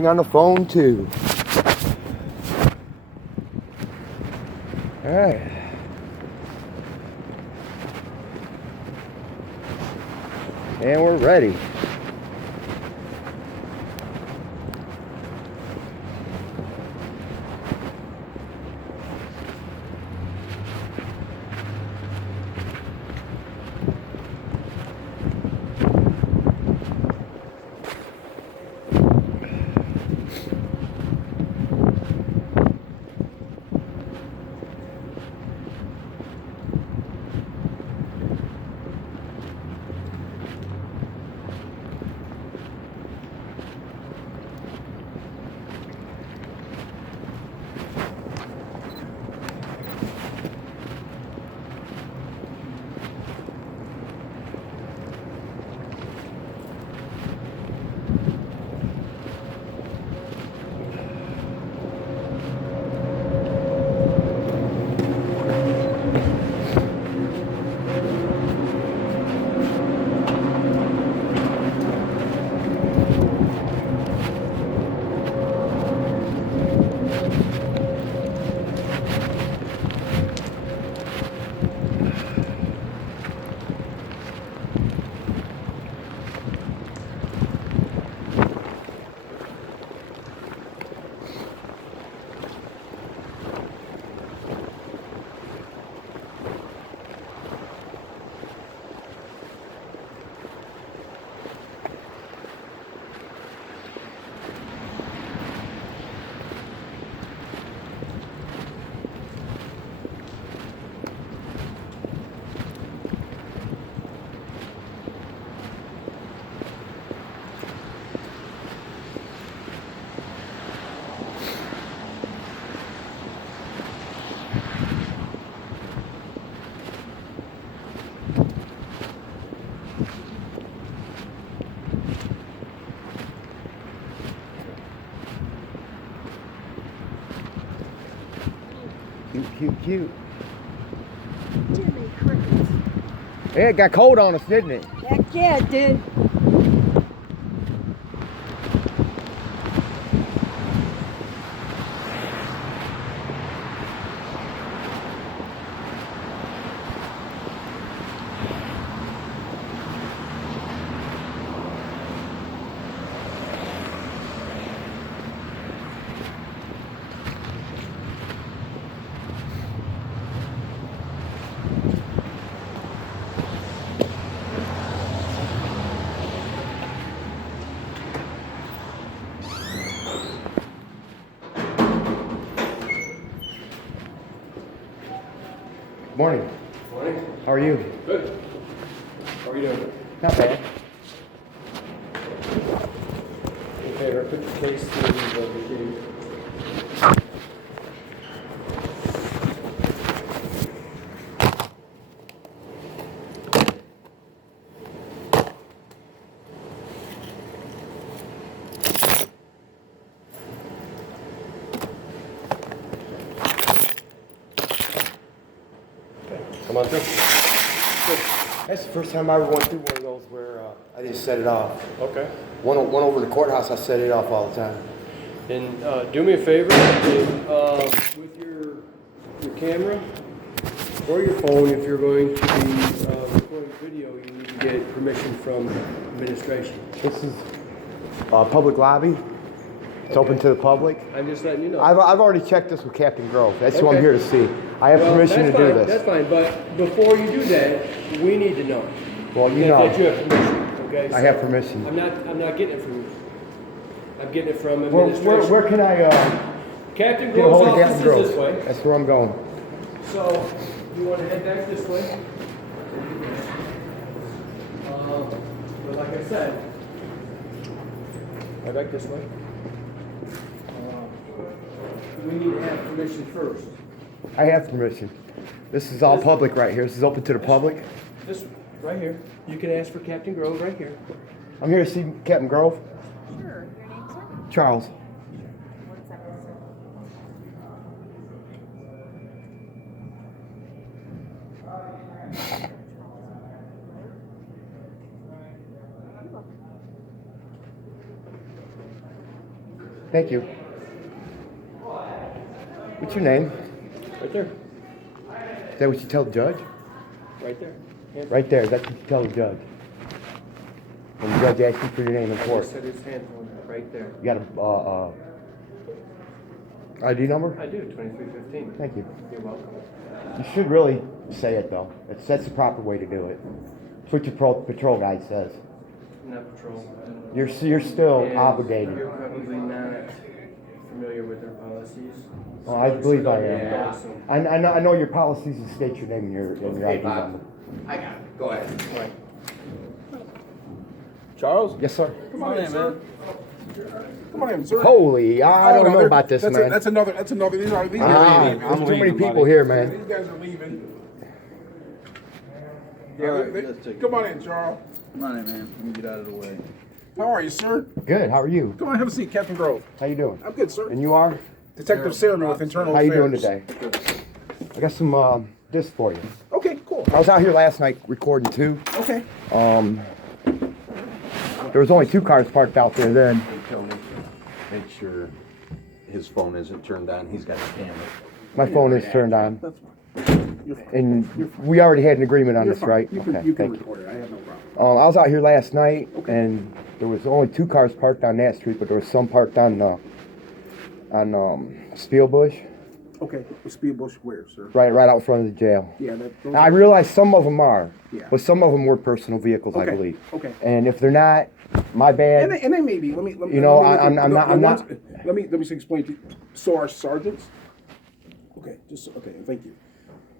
On the phone too. All right. And we're ready. Cute. Jimmy Crickets. Yeah, it got cold on us, didn't it? Heck yeah, it did. Morning. Morning. How are you? Good. How are you doing? Not bad. Okay, I'll put your case in the machine. Come on through. That's the first time I ever went through one of those where I just set it off. Okay. One over in the courthouse, I set it off all the time. And do me a favor, with your camera or your phone, if you're going to be recording video, you need to get permission from administration. This is public lobby. It's open to the public. I'm just letting you know. I've already checked this with Captain Grove. That's who I'm Okay. here to see. I have permission to that's do fine, this. That's fine, but before you do that, we need to know. Well, you that you know, have permission, okay? I have permission. I'm not getting it from you. I'm getting it from Where administration. can I Captain get a Grove's hold of office Captain is Grove? this way. That's where I'm going. So, you want to head back this way? But like I said, head back this way. We need to have permission first. I have permission. This is all public right here. This is open to the public. This, right here. You can ask for Captain Grove right here. I'm here to see Captain Grove. Sure. Your name, sir? Charles. One second, sir. Thank you. What's your name? Right there. Is that what you tell the judge? Right there. Hand. Right there. That's what you tell the judge. When the judge asks you for your name in I court. just said his hand on it, right there. You got a ID number? I do, 2315. Thank you. You're welcome. You should really say it though. That's the proper way to do it. That's what your patrol guide says. I'm not patrol. You're still And obligated. You're probably not familiar with their policies. Oh, I believe I am. Yeah. So, I know your policies and state your name and your Okay, ID Bob. number. I got it. Go ahead. right. Charles? Yes, sir. Come on in, man. Come on in, sir. Holy, I don't know there- about this, that's man. That's another. These guys are leaving. There's too many people here, man. These guys are leaving. Yeah, They- let's take it. come on in, Charles. Come on in, man. Let me get out of the way. How are you, sir? Good. How are you? Come on, have a seat, Captain Grove. How you doing? I'm good, sir. And you are? Detective Serna with Internal How you Affairs. doing today? I got some this for you. Okay, cool. I was out here last night recording too. Okay. There was only 2 cars parked out there then. Tell me, make sure his phone isn't turned on. He's got a camera. My phone is turned on, That's fine. You're fine. and we already had an agreement on You're this, fine. right? You can, Okay, you can thank you. record it. I have no problem. I was out here last night, and there was only 2 cars parked on that street, but there was some parked on Spielbush, Okay. The speed bush where, sir? right out front of the jail. Yeah. Those Now, I realize some of them are, Yeah. but some of them were personal vehicles, I Okay, believe. okay. And if they're not, my bad. And they may be. Let me. You know, let me look I'm at- not- Let me explain to you. So our sergeants. Okay. Okay. Thank you.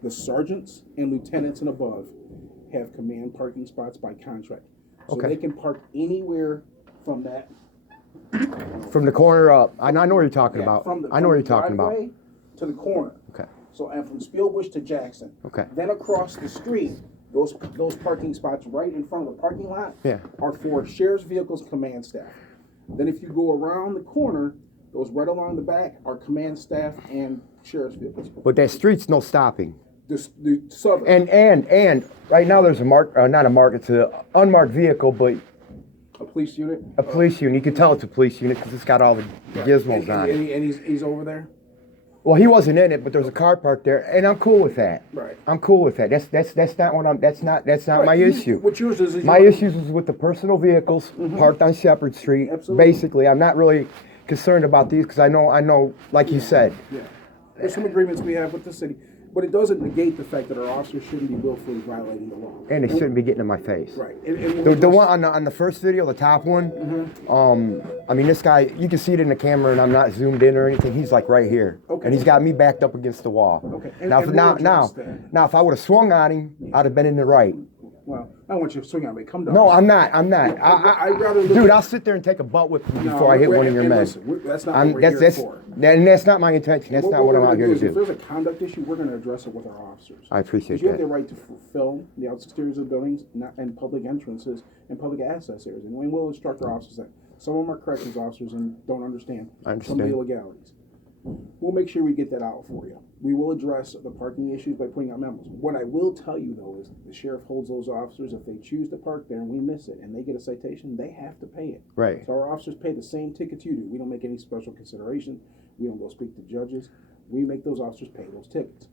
The sergeants and lieutenants and above have command parking spots by contract, so Okay. they can park anywhere from that. From the corner up. I know what you're talking Yeah, about. from the, I know what from you're the talking about. driveway to the corner. Okay. So and from Spielbush to Jackson. Okay. Then across the street, those parking spots right in front of the parking lot Yeah. are for sheriff's vehicles, command staff. Then if you go around the corner, those right along the back are command staff and sheriff's vehicles. But that street's no stopping. The southern. And right now there's a not a mark, it's an unmarked vehicle, but A police unit. a police unit. You can tell it's a police unit because it's got all the gizmos on it. And he's over there. Well, he wasn't in it, but there's a car parked there, and I'm cool with that. Right. I'm cool with that. That's not what I'm. That's not my Right, issue. What yours is My you- issues was with the personal vehicles parked on Shepherd Street. Absolutely. Basically, I'm not really concerned about these because I know, like you said, Yeah. There's some agreements we have with the city, but it doesn't negate the fact that our officers shouldn't be willfully violating the law. and they shouldn't be getting in my face. Right. And The one on the first video, the top one, I mean, this guy, you can see it in the camera, and I'm not zoomed in or anything. He's like right here, Okay. and he's got me backed up against the wall. Okay. And Now, we'll now, address that. now, if I would have swung on him, I'd have been in the right. Well, I don't want you to swing on me. Come down. No, I'm not. I'd rather look Dude, at- I'll sit there and take a butt whip No, before I hit one of your and men. listen, that's not what we're here for. And that's not my intention. That's not what I'm we're out gonna here to If there's do. a conduct issue, we're going to address it with our officers. I appreciate Because you have that. the right to film the exteriors of buildings and public entrances and public access areas. And we'll instruct our officers that. Some of them are corrections officers and don't understand I some of the understand. illegalities. We'll make sure we get that out for you. We will address the parking issues by putting out memos. What I will tell you though is the sheriff holds those officers, if they choose to park there and we miss it and they get a citation, they have to pay it. Right. So our officers pay the same tickets you do. We don't make any special consideration. We don't go speak to judges. We make those officers pay those tickets.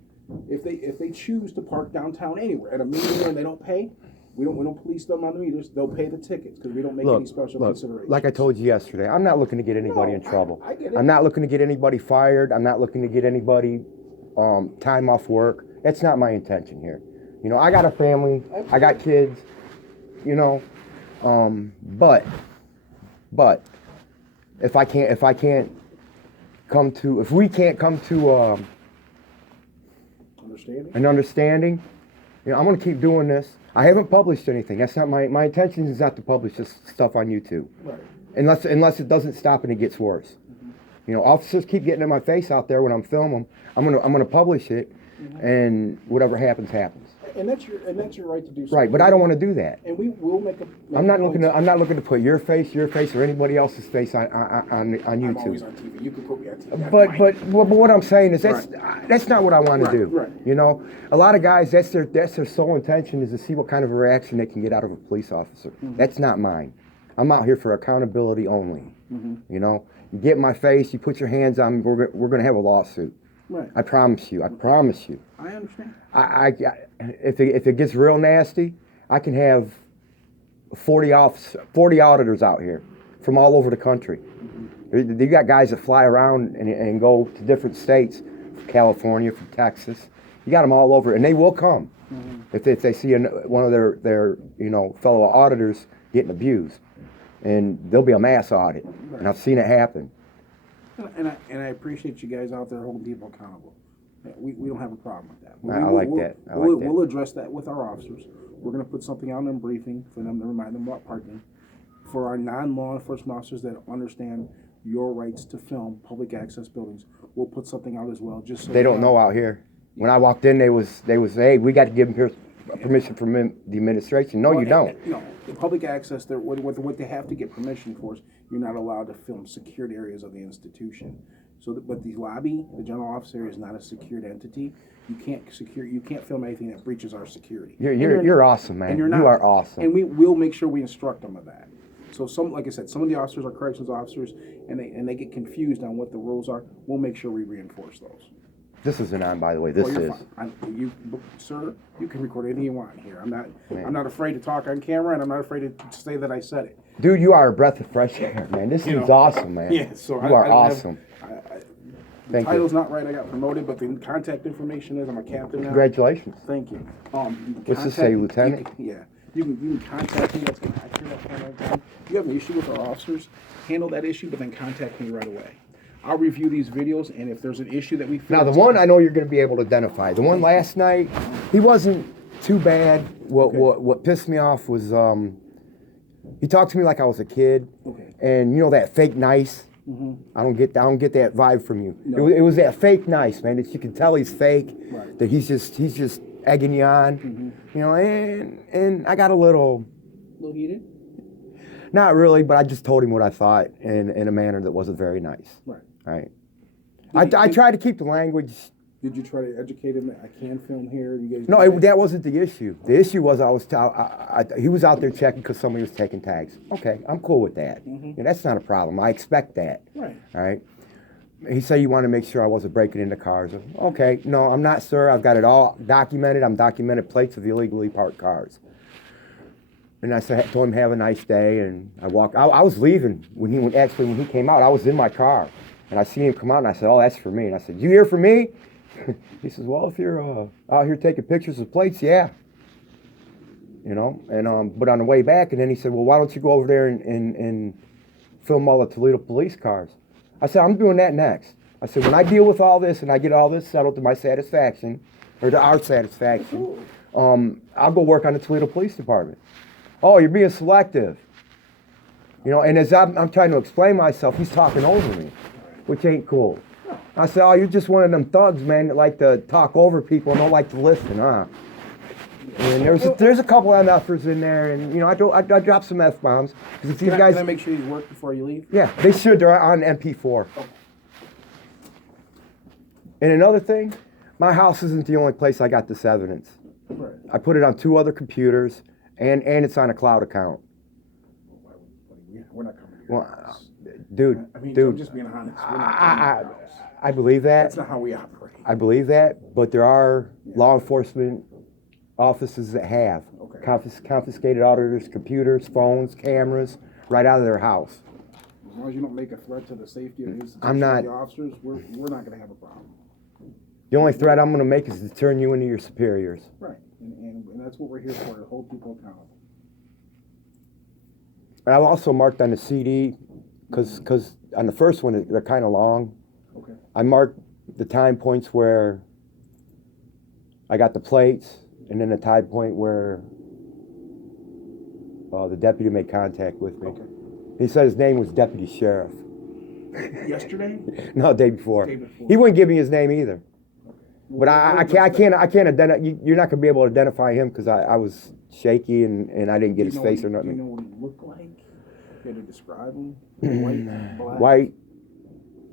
If they choose to park downtown anywhere at a meter and they don't pay, we don't police them on the meters. They'll pay the tickets because we don't make any special considerations. like I told you yesterday, I'm not looking to get anybody No, in trouble. I get it. I'm not looking to get anybody fired. I'm not looking to get anybody time off work. That's not my intention here. You know, I got a family. I got kids. You know, but if we can't come to Understanding? an understanding, you know, I'm gonna keep doing this. I haven't published anything. That's not my intention is not to publish this stuff on YouTube. Right. Unless it doesn't stop and it gets worse. You know, officers keep getting in my face out there when I'm filming. I'm gonna publish it, and whatever happens happens. And that's your right to do so. Right, but I don't want to do that. And we will make a. I'm not looking to put your face, or anybody else's face on I'm always YouTube. on TV. You can put me on TV. But what I'm saying is that's not what I want to Right, do. right. You know, a lot of guys that's their sole intention is to see what kind of a reaction they can get out of a police officer. That's not mine. I'm out here for accountability only. You know, You get in my face, you put your hands on me, we're going to have a lawsuit. Right. I promise you. I promise you. I understand. If it gets real nasty, I can have 40 auditors out here from all over the country. You got guys that fly around and go to different states, from California, from Texas. You got them all over, and they will come if they see one of their fellow auditors getting abused, and there'll be a mass audit, and I've seen it happen. And I appreciate you guys out there holding people accountable. We don't have a problem with that. I like that. We'll address that with our officers. We're going to put something out in briefing for them to remind them about parking. For our non-law enforcement officers that understand your rights to film public access buildings, we'll put something out as well. Just so They don't know out here. When I walked in, they was hey, we got to give them permission from the administration. No, you don't. No, the public access, what they have to get permission for is you're not allowed to film secured areas of the institution. But the lobby, the general office area, is not a secured entity. You can't film anything that breaches our security. You're awesome, man. And you're not. You are awesome. And we'll make sure we instruct them of that. So like I said, some of the officers are corrections officers, and they get confused on what the rules are. We'll make sure we reinforce those. This isn't on, by the way. This You're is. fine. Sir, you can record anything you want here. I'm not afraid to talk on camera, and I'm not afraid to say that I said it. Dude, you are a breath of fresh air, man. This is awesome, man. Yeah, so you are awesome. The Thank you. title's not right. I got promoted, but the contact information is I'm a captain now. Congratulations. Thank you. You can What's this contact- say, Lieutenant? You can contact me. That's gonna I turn that camera down. If you have an issue with our officers, handle that issue, but then contact me right away. I'll review these videos, and if there's an issue that we feel Now, the one I know you're going to be able to identify. The one last night, he wasn't too bad. What pissed me off was he talked to me like I was a kid, Okay. and you know that fake nice. I don't get that vibe from you. No. It was that fake nice, man. That you can tell he's fake. Right. That he's just egging you on. You know, and I got a little. little heated. Not really, but I just told him what I thought in a manner that wasn't very nice. Right. Right. I tried to keep the language. Did you try to educate him that I can film here? You guys. No, that wasn't the issue. The issue was he was out there checking because somebody was taking tags. Okay, I'm cool with that. Yeah, that's not a problem. I expect that. Right. All right. He said you want to make sure I wasn't breaking into cars. Okay, no, I'm not, sir. I've got it all documented. I'm documented plates of illegally parked cars. And I told him have a nice day, and I walked. I was leaving when he came out. I was in my car, and I seen him come out, and I said, "Oh, that's for me." And I said, "You here for me?" He says, "Well, if you're out here taking pictures of plates, yeah." You know, and but on the way back, and then he said, "Well, why don't you go over there and film all the Toledo police cars?" I said, "I'm doing that next." I said, "When I deal with all this and I get all this settled to my satisfaction, or to our satisfaction, I'll go work on the Toledo Police Department." "Oh, you're being selective." You know, and as I'm trying to explain myself, he's talking over me, which ain't cool. I said, "Oh, you're just one of them thugs, man, that like to talk over people and don't like to listen, huh?" And there's a couple MFers in there, and you know, I dropped some F-bombs. Because if these guys, Can I make sure these work before you leave? yeah, they should. They're on MP4. And another thing, my house isn't the only place I got this evidence. Right. I put it on 2 other computers, and it's on a cloud account. We're not coming to your Well, house. dude, I'm just being honest. We're not coming to your house. I believe that. That's not how we operate. I believe that, but there are law enforcement offices that have confiscated auditors' computers, phones, cameras, right out of their house. As long as you don't make a threat to the safety of the institution, I'm not- the officers, we're not going to have a problem. The only threat I'm going to make is to turn you into your superiors. Right. And that's what we're here for, to hold people accountable. And I've also marked on the CD, because on the first one, they're kind of long. Okay. I marked the time points where I got the plates, and then the time point where the deputy made contact with me. Okay. He said his name was Deputy Sheriff. Yesterday? No, day before. Day before. He wouldn't give me his name either. But I can't identify. You're not gonna be able to identify him because I was shaky and I didn't get his face or Do you nothing. know what he looked like? If you had to describe him? White, black? White,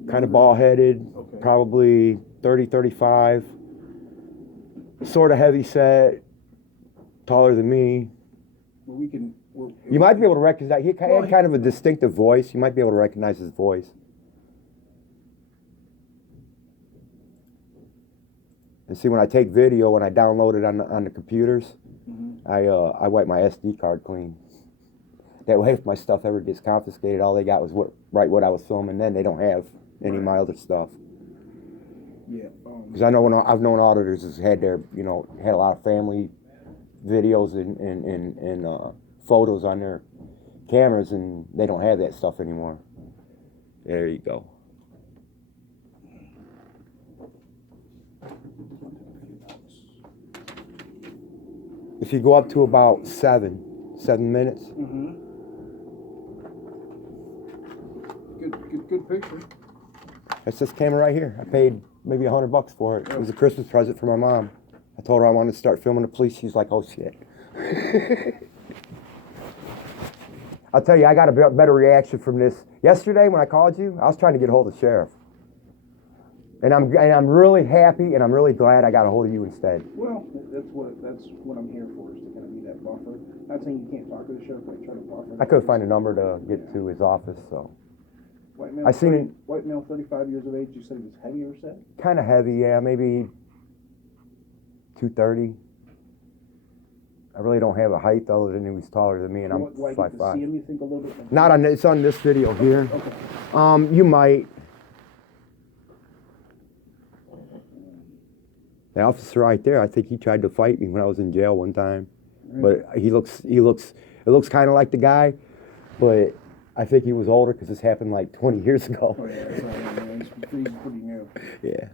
kind of bald-headed, Okay. probably 30, 35, sort of heavy set, taller than me. Well, we can. You might be able to recognize. He had kind of a distinctive voice. You might be able to recognize his voice. And see, when I take video and I download it on the computers, I wipe my SD card clean. That way, if my stuff ever gets confiscated, all they got was what I was filming. Then they don't have any of my other stuff. Yeah. Because I've known auditors who's had their, had a lot of family videos and photos on their cameras, and they don't have that stuff anymore. There you go. If you go up to about 7 minutes, Good picture. that's this camera right here. I paid maybe $100 for it. It was a Christmas present for my mom. I told her I wanted to start filming the police. She's like, oh shit. I'll tell you, I got a better reaction from this. Yesterday when I called you, I was trying to get a hold of the sheriff. And I'm really happy and I'm really glad I got a hold of you instead. Well, that's what I'm here for, is to kind of be that buffer. Not saying you can't talk to the sheriff, but try to buffer. I couldn't find a number to get to his office, so. White male, I seen it. White male, 35 years of age. You said he was heavy or set? Kind of heavy, yeah, maybe 230. I really don't have a height other than he was taller than me, and I'm Do I get to 5'5". see him, you think, a little bit? Not on. It's on this video here. Okay. You might. The officer right there, I think he tried to fight me when I was in jail one time. But it looks kind of like the guy, but I think he was older because this happened like 20 years ago. Oh, yeah, it's all right, man. He's pretty new. Yeah.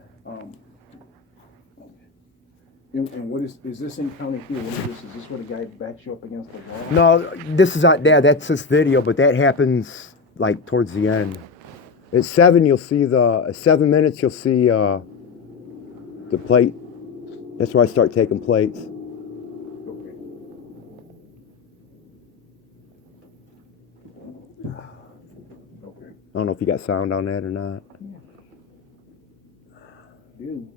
And what is this in County Hill? What is this? Is this where the guy backs you up against the wall? No, this is not. Yeah, that's this video, but that happens like towards the end. At 7, you'll see at 7 minutes, you'll see the plate. That's where I start taking plates. Okay. Okay. I don't know if you got sound on that or not. Dude.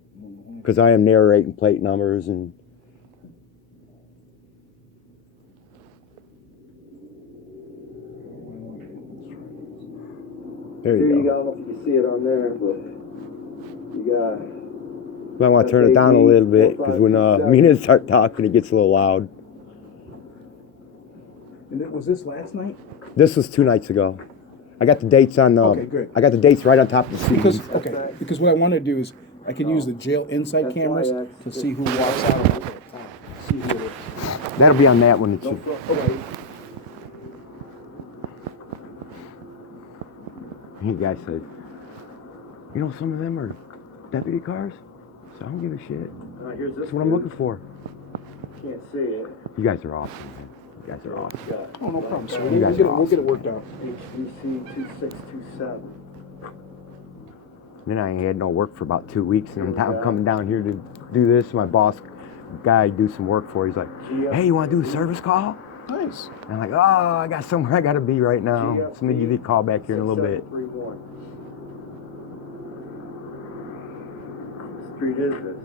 Because I am narrating plate numbers and. There you go. I don't know if you can see it on there, but you got. Might want to turn it down a little bit because when me and him start talking, it gets a little loud. And was this last night? This was 2 nights ago. I got the dates on. Okay, good. I got the dates right on top of the screen. Because what I want to do is I can use the jail inside That's cameras why I to see who walks out. See who it is. That'll be on that one. It's, Okay. He guy said, some of them are deputy cars, so I don't give a shit. Here's this. That's what I'm looking for. Can't see it. You guys are awesome, man. You guys are awesome. Oh, no problem, sir. You guys are We'll get it worked out. HBC 2627. Then I ain't had no work for about 2 weeks, and I'm coming down here to do this. My boss guy I do some work for. He's like, hey, you want to do a service call? Nice. And I'm like, oh, I got somewhere I got to be right now. So I'm going to give you a call back here in a little bit. 6731. What street is this?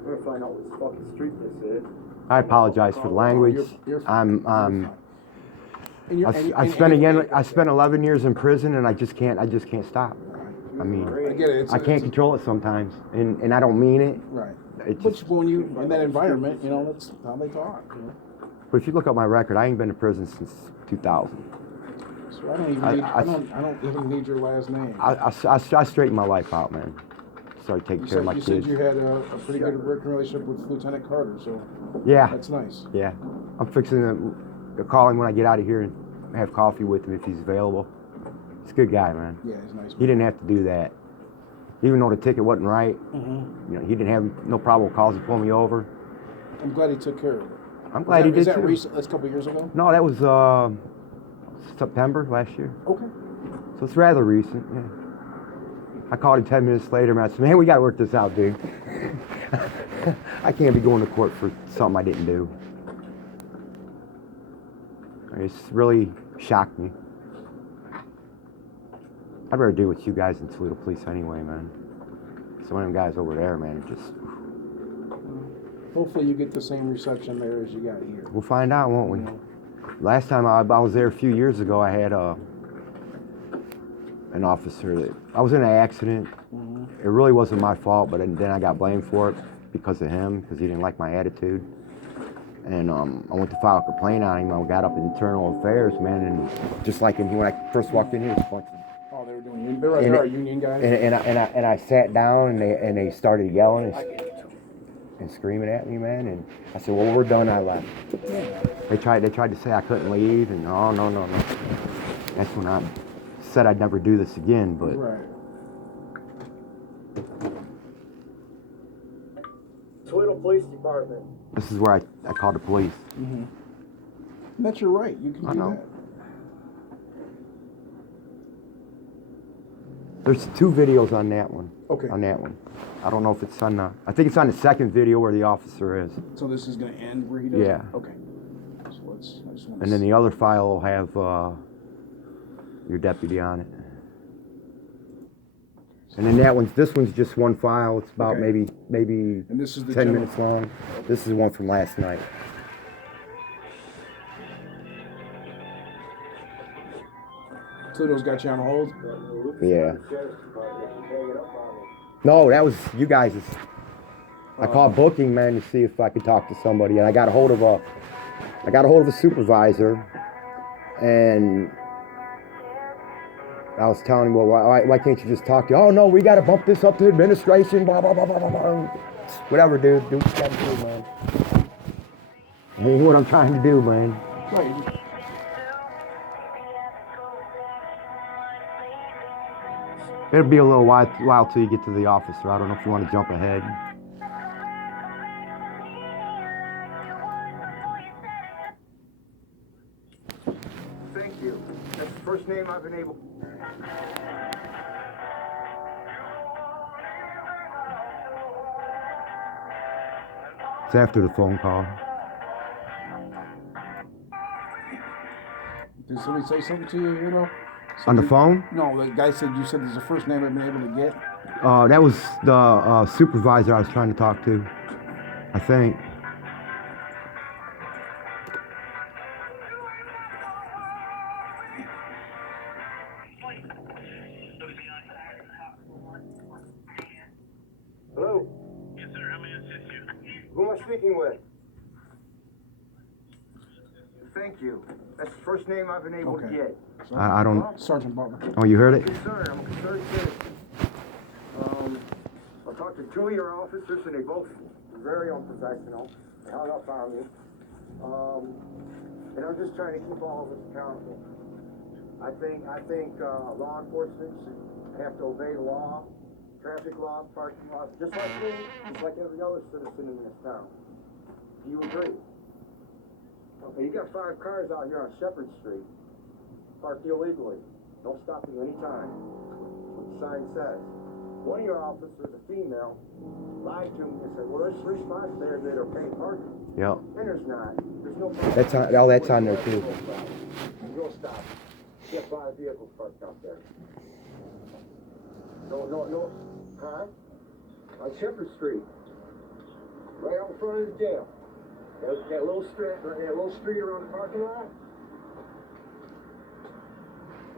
I'm gonna find out what fucking street this is. I apologize for the language. You're I'm And you're- I spent 11 years in prison, and I just can't stop. I mean, I get it. I can't control it sometimes, and I don't mean it. Right. It's But just, when you in that environment, that's how they talk. but if you look at my record, I ain't been to prison since 2000. So I don't even need. I don't even need your last name. I straightened my life out, man. Started taking care of my You kids. said you had a pretty good working relationship with Lieutenant Carter, so Yeah, that's nice. yeah. I'm fixing to call him when I get out of here and have coffee with him if he's available. He's a good guy, man. Yeah, he's nice. He didn't have to do that. Even though the ticket wasn't right, he didn't have no probable cause to pull me over. I'm glad he took care of it. I'm glad he did Is that too. recent? That's a couple years ago. No, that was September last year. Okay. So it's rather recent, yeah. I called him 10 minutes later and I said, man, we got to work this out, dude. I can't be going to court for something I didn't do. It's really shocked me. I'd rather do with you guys than Toledo Police anyway, man. Some of them guys over there, man, just... Hopefully you get the same reception there as you got here. We'll find out, won't we? Last time I was there a few years ago, I had an officer that... I was in an accident, it really wasn't my fault, but then I got blamed for it because of him, because he didn't like my attitude. And I went to file a complaint on him. I got up in internal affairs, man, and just like when I first walked in here, it was a bunch of Oh, they were doing union. They are union guys. and I sat down and they started yelling and screaming at me, man. And I said, well, we're done. I left. They tried to say I couldn't leave, and no. That's when I said I'd never do this again. But Right. Toledo Police Department. this is where I called the police. Mm-hmm. And that's your right. You can I do know. that. There's 2 videos on that one. Okay. On that one. I don't know if it's on the. I think it's on the second video where the officer is. So this is going to end where he does Yeah. it? Okay. So let's, I just want to And then the other file will have your deputy on it. And then this one's just one file. It's about Okay. maybe And this is the 10 general- minutes long. This is one from last night. Toledo's got you on hold? Yeah. No, that was you guys. I called booking, man, to see if I could talk to somebody, and I got a hold of a supervisor, and I was telling him, well, why can't you just talk to? Oh no, we got to bump this up to administration. Blah blah blah blah blah blah. Whatever, dude. Do what you got to do, man. I ain't what I'm trying to do, man. Right. It'll be a little while till you get to the officer. I don't know if you want to jump ahead. Thank you. That's the first name I've been able. It's after the phone call. Did somebody say something to you, you know? On the phone? No, the guy said you said this is the first name I've been able to get. That was the supervisor I was trying to talk to, I think. Hello? Yes, sir. How may I assist you? Who am I speaking with? Thank you. That's the first name I've been able to Okay. get. I don't. Sergeant Butler. Oh, you heard it? Yes, sir. I'm a concerned citizen. I talked to 2 of your officers, and they both were very unprofessional. They hung up on me. And I'm just trying to keep all of us accountable. I think law enforcement should have to obey the law, traffic laws, parking laws, just like me, just like every other citizen in this town. Do you agree? Okay, you got 5 cars out here on Shepherd Street, parked illegally. Don't stop them anytime. What the sign says. One of your officers, a female, lied to me and said, well, there's 3 spots there that are paid parking. Yep. And there's not. There's no. That's on. Oh, that's on there too. You'll stop. You have 5 vehicles parked out there. No. Huh? On Shepherd Street. Right out in front of the jail. That little street around the parking lot.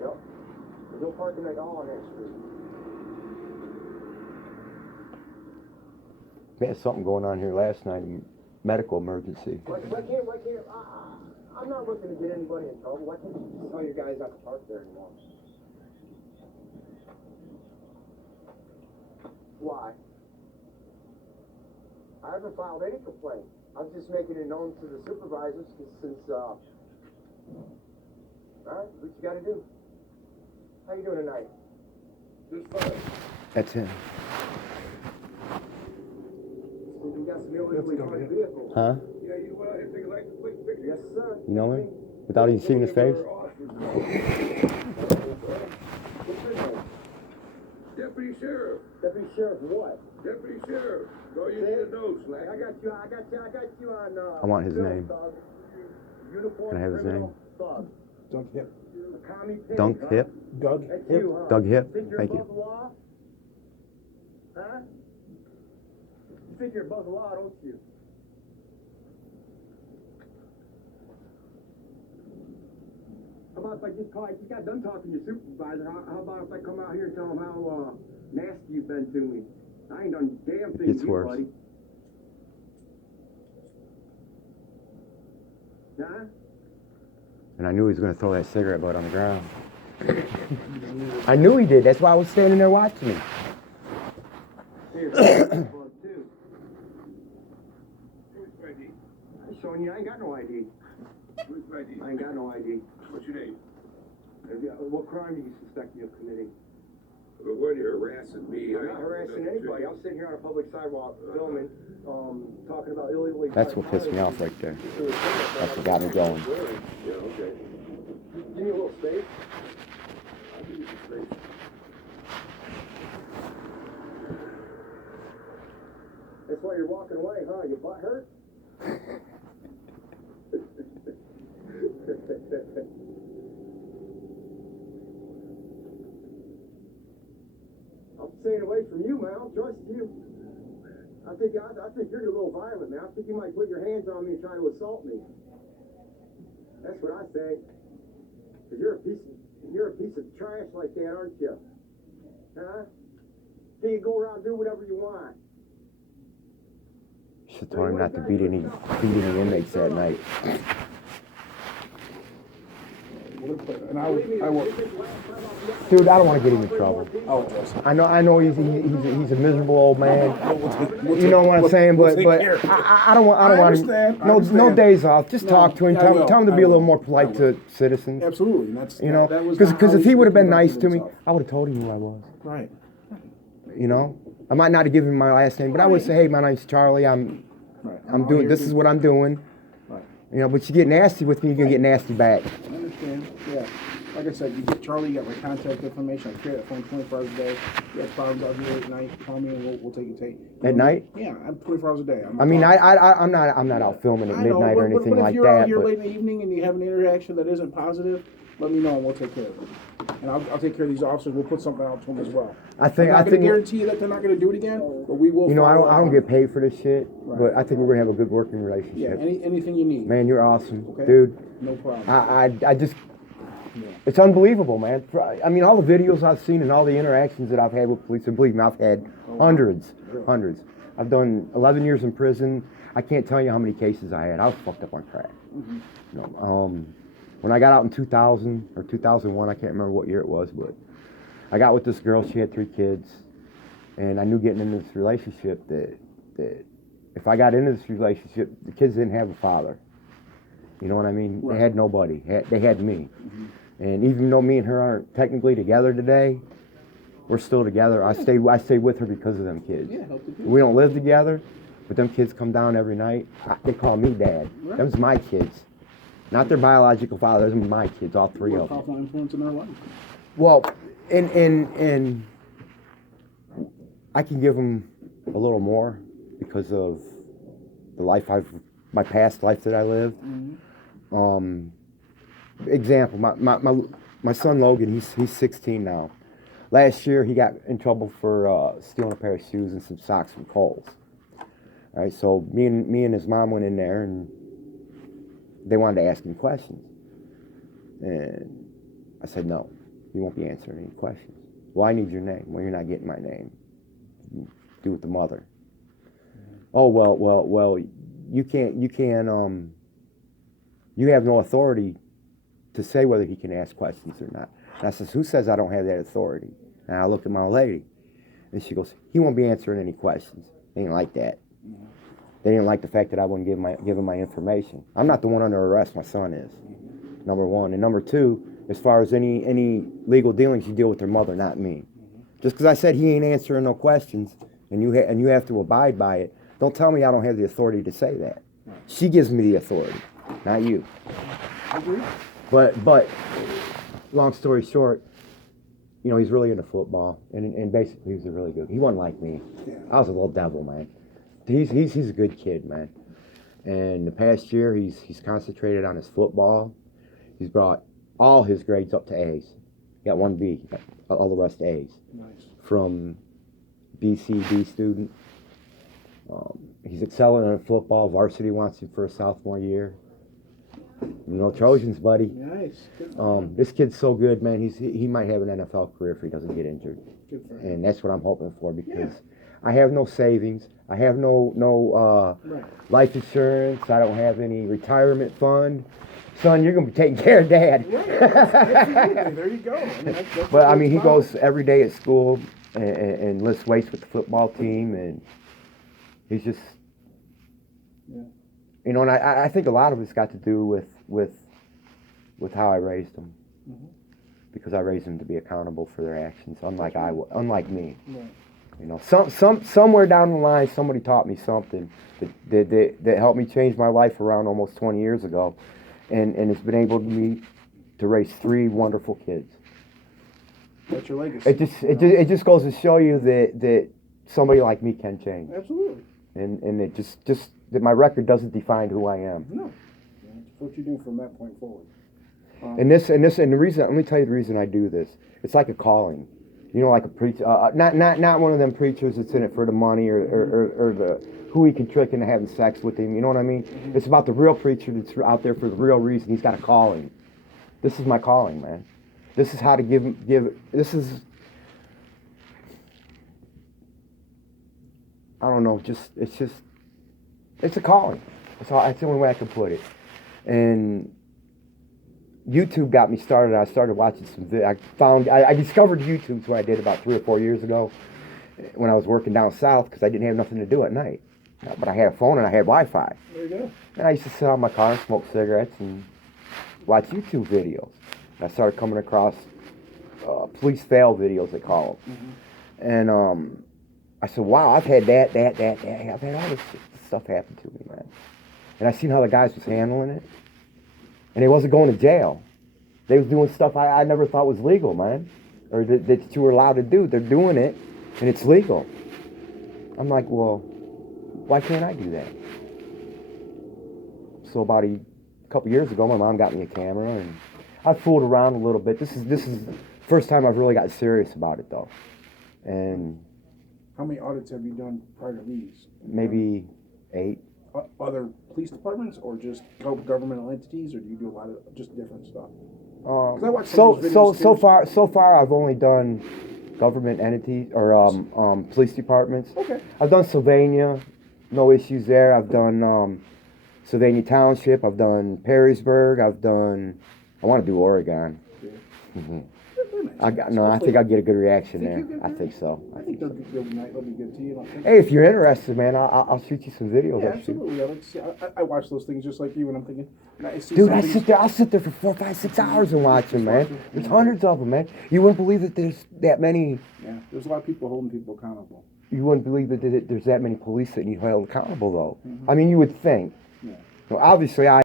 Yep. There's no parking at all on that street. We had something going on here last night. Medical emergency. Why can't, I'm not looking to get anybody in trouble. Why can't you tell your guys not to park there anymore? Why? I haven't filed any complaint. I'm just making it known to the supervisors since, all right, what you gotta do? How you doing tonight? Just fine. That's him. We got some illegally parked vehicles. Huh? Yeah, you went out here taking like quick pictures. Yes, sir. You know him? Without even seeing his face? What's your name? Deputy Sheriff. Deputy Sheriff what? Deputy Sheriff. All you need to know, Slack. I got you on, I want his film, name. Thug. Uniform Can I have his criminal name? Thug. Doug Hip. A commie pig, Dunk huh? Hip. Doug That's Hip. you, huh? Doug Hip. Think you're Thank above you. the law? Huh? You think you're above the law, don't you? How about if I just got done talking to your supervisor, how about if I come out here and tell him how nasty you've been to me. I ain't done damn thing Gets to you, worse. buddy. Huh? And I knew he was going to throw that cigarette butt on the ground. I knew he did. That's why I was standing there watching him. Here, bug too. Who's my ID? I'm showing you I ain't got no ID. Who's my ID? I ain't got no ID. What's your name? What crime do you suspect me of committing? But when you're harassing me, I'm not harassing anybody. I'm sitting here on a public sidewalk filming, talking about illegally. That's what pissed me off right there. That's what got me going. Yeah, okay. Give me a little space. I'll give you some space. That's why you're walking away, huh? Your butt hurt? I'm staying away from you, man. I don't trust you. I think you're a little violent, man. I think you might put your hands on me and try to assault me. That's what I think. Cause you're a piece of trash like that, aren't you? Huh? So you go around and do whatever you want. Should have told him not to beat any inmates that night. And I will. Dude, I don't want to get him in trouble. I'll address it. I know he's a miserable old man. You know what I'm saying? But I don't want understand. I no understand. days off. Just talk to him. I will. Tell him to I be a little will. more I polite will. to citizens. Absolutely. And that's, You know, that was not because how if he would have been nice conducted to me, himself. I would have told him who I was. Right. You know, I might not have given him my last name, but I would say, hey, my name's Charlie. I'm doing. This is what I'm doing. Right. You know, but you get nasty with me, you're gonna get nasty back. I understand. Yeah. Like I said, you get Charlie, you got my contact information. I carry that phone 24 hours a day. You have problems out here at night, call me and we'll take it. At night? Yeah, I'm 24 hours a day. I mean, I'm not out filming at I know, midnight or but anything if like you're out that. here But late in the evening and you have an interaction that isn't positive, let me know and we'll take care of it. And I'll take care of these officers. We'll put something out to them as well. I think I'm not going to guarantee you that they're not going to do it again, but we will. You know, I follow don't up get on paid for this shit, Right. but I think we're gonna have a good working it. relationship. Yeah, anything you need. Man, you're awesome, Okay. dude. No problem. I just, it's unbelievable, man. I mean, all the videos I've seen and all the interactions that I've had with police, and believe me, I've had hundreds. I've done 11 years in prison. I can't tell you how many cases I had. I was fucked up on crack. Mm-hmm. You know, when I got out in 2000 or 2001, I can't remember what year it was, but I got with this girl. She had 3 kids, and I knew getting into this relationship that if I got into this relationship, the kids didn't have a father. You know what I mean? Right. They had nobody. They had me. And even though me and her aren't technically together today, we're still together. I stay with her because of them kids. Yeah, help the kids. We don't live together, but them kids come down every night. They call me dad. Right. Them's my kids. Not their biological father. Those are my kids, all 3 You're a of them. powerful influence in their life. Well, and I can give them a little more because of the life my past life that I lived. Example, my son Logan, he's 16 now. Last year he got in trouble for stealing a pair of shoes and some socks from Kohl's. All right, so me and his mom went in there and they wanted to ask him questions, and I said no, you won't be answering any questions. Well, I need your name. Well, you're not getting my name. Do with the mother. Oh well, you can't you have no authority to say whether he can ask questions or not. And I says, who says I don't have that authority? And I look at my old lady, and she goes, he won't be answering any questions. They didn't like that. They didn't like the fact that I wouldn't give him my information. I'm not the one under arrest. My son is. Number one. And number two, as far as any legal dealings, you deal with their mother, not me. Just because I said he ain't answering no questions, and you have to abide by it, don't tell me I don't have the authority to say that. She gives me the authority, not you. But long story short, you know, he's really into football, and basically he's a really good. He wasn't like me. I was a little devil, man. He's a good kid, man. And the past year, he's concentrated on his football. He's brought all his grades up to A's. He got 1 B, got all the rest A's. Nice. From BCD student. He's excelling in football. Varsity wants him for a sophomore year. You know, Trojans, buddy. Nice. Good for him. This kid's so good, man. He might have an NFL career if he doesn't get injured, Good for him. and that's what I'm hoping for because I have no savings. I have no Right. life insurance. I don't have any retirement fund. Son, you're gonna be taking care of Dad. Right. Absolutely. There you go. I mean, that's But I what mean, he it's about. goes every day at school and lifts weights with the football team, and he's just, Yeah. you know. And I think a lot of it's got to do with how I raised them, Mhm. because I raised them to be accountable for their actions, unlike me. Right. You know, somewhere down the line, somebody taught me something that helped me change my life around almost 20 years ago, and it's been able to raise 3 wonderful kids. That's your legacy. It just goes to show you that somebody like me can change, Absolutely. and it just that my record doesn't define who I am. No. Yeah, it's what you do from that point forward. And the reason, let me tell you the reason I do this. It's like a calling, you know, like a preacher, not one of them preachers that's in it for the money or the who he can trick into having sex with him. You know what I mean? Mm-hmm. It's about the real preacher that's out there for the real reason. He's got a calling. This is my calling, man. This is how to give. This is. I don't know. It's a calling. That's the only way I can put it. And YouTube got me started. I started watching I discovered YouTube's what I did about 3 or 4 years ago when I was working down south because I didn't have nothing to do at night. But I had a phone and I had Wi-Fi. There you go. And I used to sit out in my car and smoke cigarettes and watch YouTube videos. And I started coming across police fail videos, they call them. Mm-hmm. And I said, wow, I've had that. I've had all this stuff happen to me, man. And I seen how the guys was handling it. And they wasn't going to jail. They was doing stuff I never thought was legal, man. Or that you were allowed to do. They're doing it, and it's legal. I'm like, well, why can't I do that? So about a couple years ago, my mom got me a camera, and I fooled around a little bit. This is the first time I've really got serious about it, though. And How many audits have you done prior to these? maybe 8. Other police departments or just governmental entities, or do you do a lot of just different stuff? I watch some of those videos So far I've only done government entities or police departments. Okay. I've done Sylvania, no issues there. I've done Sylvania Township. I've done Perrysburg. I want to do Oregon. Yeah. hmm They're nice. I think I'll get a good reaction Think there. you'll get I good? think so. I think they'll be good to you. Don't think? Hey, if you're interested, man, I'll shoot you some videos. Yeah, I'll shoot. absolutely. I like to see. I watch those things just like you, and I'm thinking, I see Dude, something- I'll sit there for 4, 5, 6 hours and watch them, man. There's hundreds of them, man. You wouldn't believe that there's that many. Yeah, there's a lot of people holding people accountable. You wouldn't believe that there's that many police that need held accountable, though. I mean, you would think. Yeah. Well, obviously,